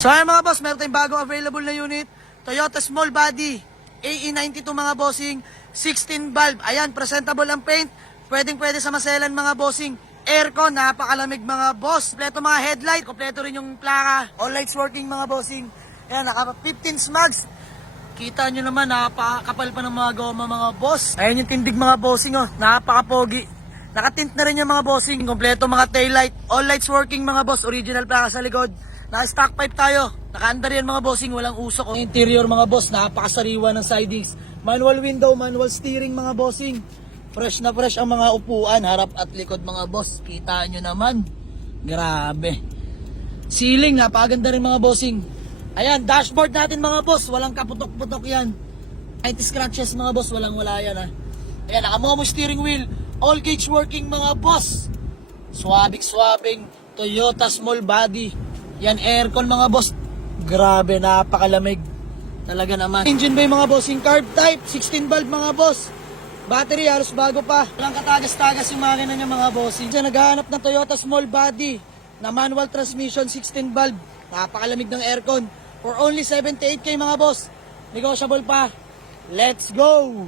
So ayan mga boss, meron tayong bagong available na unit. Toyota Small Body AE92 mga bossing, 16 valve. Ayan, presentable ang paint. Pwede sa maselan mga bossing. Aircon, napakalamig mga boss. Kompleto mga headlight, kompleto rin yung plaka. All lights working mga bossing. Ayan, naka 15 smags. Kita nyo naman, napakapal pa ng mga goma mga boss. Ayan yung tindig mga bossing, oh. Napakapogi. Nakatint na rin yung mga bossing. Kompleto mga taillight. All lights working mga boss. Original plaka sa likod. Naka-stock pipe tayo. Naka-under yan mga bossing. Walang usok. Interior mga boss. Napakasariwa ng sidings. Manual window, manual steering mga bossing. Fresh na fresh ang mga upuan. Harap at likod mga boss. Kita nyo naman. Grabe. Ceiling. Napakaganda rin mga bossing. Ayan. Dashboard natin mga boss. Walang kaputok-putok yan. 90 scratches mga boss. Walang wala yan ha. Ayan. Naka-momo steering wheel. All gauge working mga boss. Swabing Toyota Small Body. Yan, aircon mga boss. Grabe, napakalamig. Talaga naman. Engine bay mga bossing, carb type, 16 valve mga boss. Battery, halos bago pa. Walang katagas-tagas yung makina niya mga bossing. Siya naghahanap ng Toyota Small Body na manual transmission, 16 valve. Napakalamig ng aircon. For only 78K mga boss. Negotiable pa. Let's go!